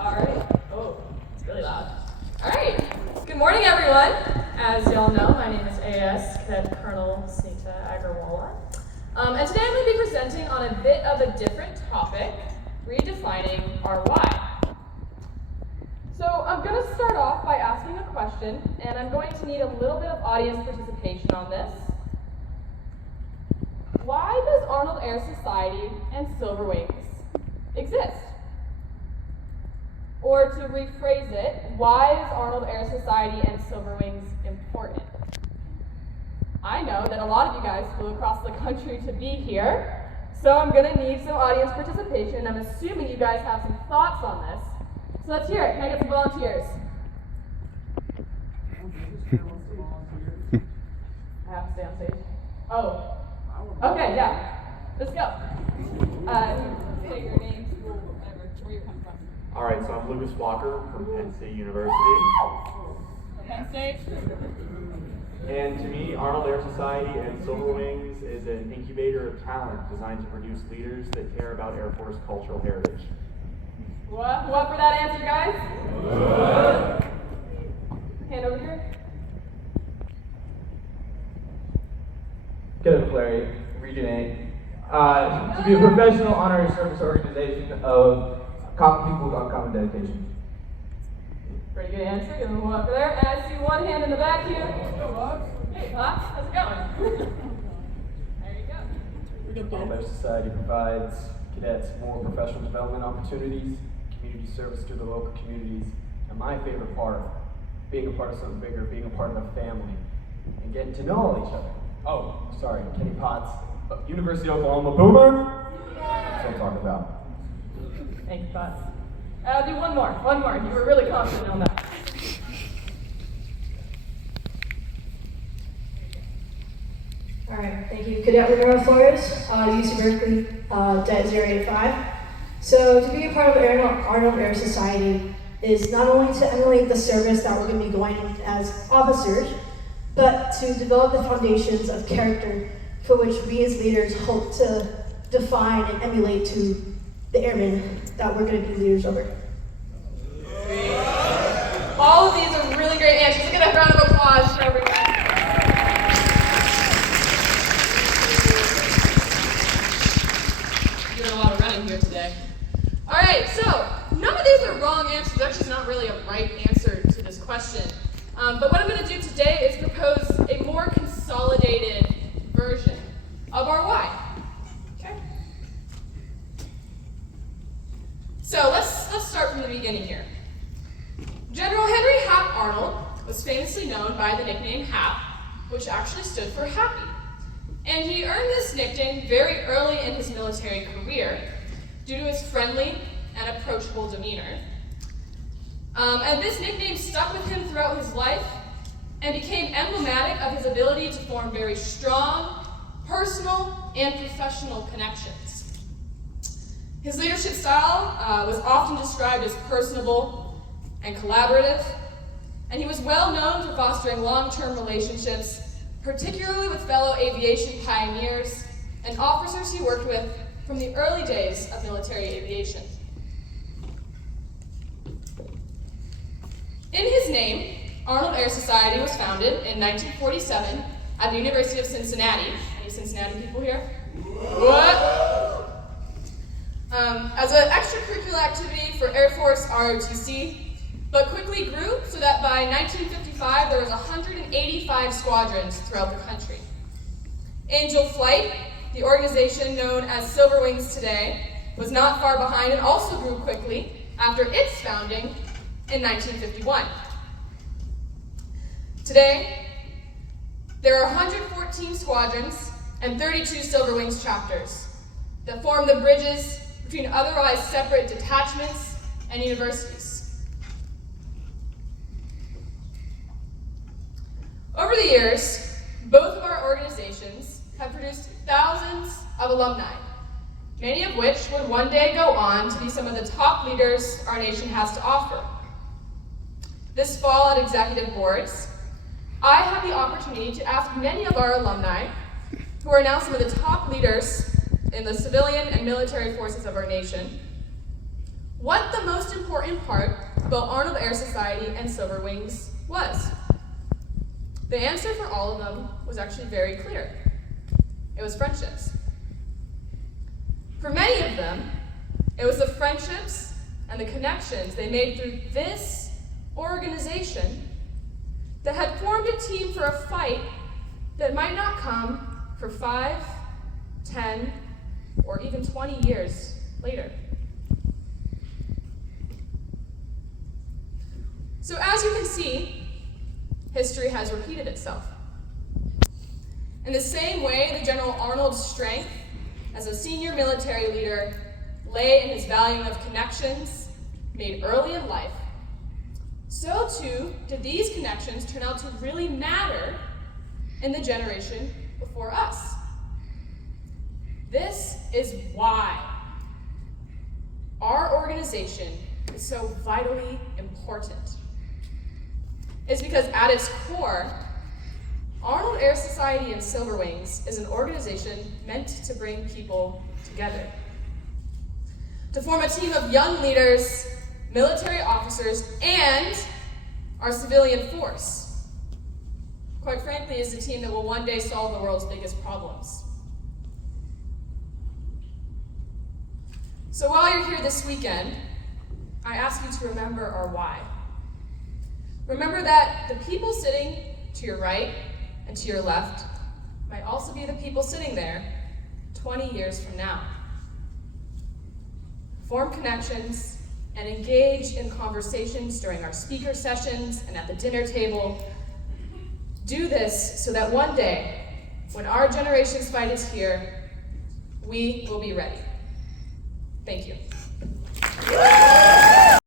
All right. Oh, it's really loud. All right. Good morning, everyone. As y'all know, my name is AS Cadet Colonel Sunita Agarwala. And today I'm going to be presenting on a bit of a different topic, redefining our why. So I'm going to start off by asking a question, and I'm going to need a little bit of audience participation on this. Why does Arnold Air Society and Silverwings exist? Or to rephrase it, why is Arnold Air Society and Silverwings important? I know that a lot of you guys flew across the country to be here, so I'm going to need some audience participation. I'm assuming you guys have some thoughts on this. So let's hear it. Can I get some volunteers? I have to stay on stage. Oh. Okay, yeah. Let's go. Say your name, school, whatever, where you're coming from. All right, so I'm Lucas Walker from Penn State University. Penn State. And to me, Arnold Air Society and Silverwings is an incubator of talent designed to produce leaders that care about Air Force cultural heritage. What for that answer, guys? What? Hand over here. Cadet Larry, Region 8. To be a professional honorary service organization of common people with uncommon dedication. Pretty good answer. Give them one up there. And I see one hand in the back here. Hey, Pops. How's it going? There you go. Arnold Air Society provides cadets more professional development opportunities, community service to the local communities, and my favorite part, being a part of something bigger, being a part of a family, and getting to know all each other. Oh, sorry, Kenny Potts, University of Oklahoma Boomer. That's what I'm talking about. Thank you, Potts. I'll do one more. You were really confident on that. All right, thank you. Cadet Romero Flores, UC Berkeley, Det 085. So to be a part of Arnold Air Society is not only to emulate the service that we're going to be going with as officers, but to develop the foundations of character for which we as leaders hope to define and emulate to the airmen that we're going to be leaders over. All of these are really great answers. Let's get a round of applause for everyone. We're doing a lot of running here today. All right, so none of these are wrong answers. Actually, it's not really a right answer to this question. But what I'm going to do today is propose a more consolidated version of our why. Okay? So let's start from the beginning here. General Henry Hap Arnold was famously known by the nickname Hap, which actually stood for happy. And he earned this nickname very early in his military career due to his friendly and approachable demeanor. And this nickname stuck with him throughout his life and became emblematic of his ability to form very strong, personal, and professional connections. His leadership style was often described as personable and collaborative, and he was well known for fostering long-term relationships, particularly with fellow aviation pioneers and officers he worked with from the early days of military aviation. In his name, Arnold Air Society was founded in 1947 at the University of Cincinnati. Any Cincinnati people here? What? As an extracurricular activity for Air Force ROTC, but quickly grew so that by 1955 there was 185 squadrons throughout the country. Angel Flight, the organization known as Silverwings today, was not far behind and also grew quickly after its founding in 1951. Today, there are 114 squadrons and 32 Silverwings chapters that form the bridges between otherwise separate detachments and universities. Over the years, both of our organizations have produced thousands of alumni, many of which would one day go on to be some of the top leaders our nation has to offer. This fall at executive boards, I had the opportunity to ask many of our alumni, who are now some of the top leaders in the civilian and military forces of our nation, what the most important part about Arnold Air Society and Silver Wings was. The answer for all of them was actually very clear. It was friendships. For many of them, it was the friendships and the connections they made through this organization that had formed a team for a fight that might not come for 5, 10, or even 20 years later. So as you can see, history has repeated itself. In the same way that General Arnold's strength as a senior military leader lay in his value of connections made early in life, so too did these connections turn out to really matter in the generation before us. This is why our organization is so vitally important. It's because at its core, Arnold Air Society and Silver Wings is an organization meant to bring people together. To form a team of young leaders, military officers, and our civilian force. Quite frankly, is the team that will one day solve the world's biggest problems. So while you're here this weekend, I ask you to remember our why. Remember that the people sitting to your right and to your left might also be the people sitting there 20 years from now. Form connections and engage in conversations during our speaker sessions and at the dinner table. Do this so that one day, when our generation's fight is here, we will be ready. Thank you.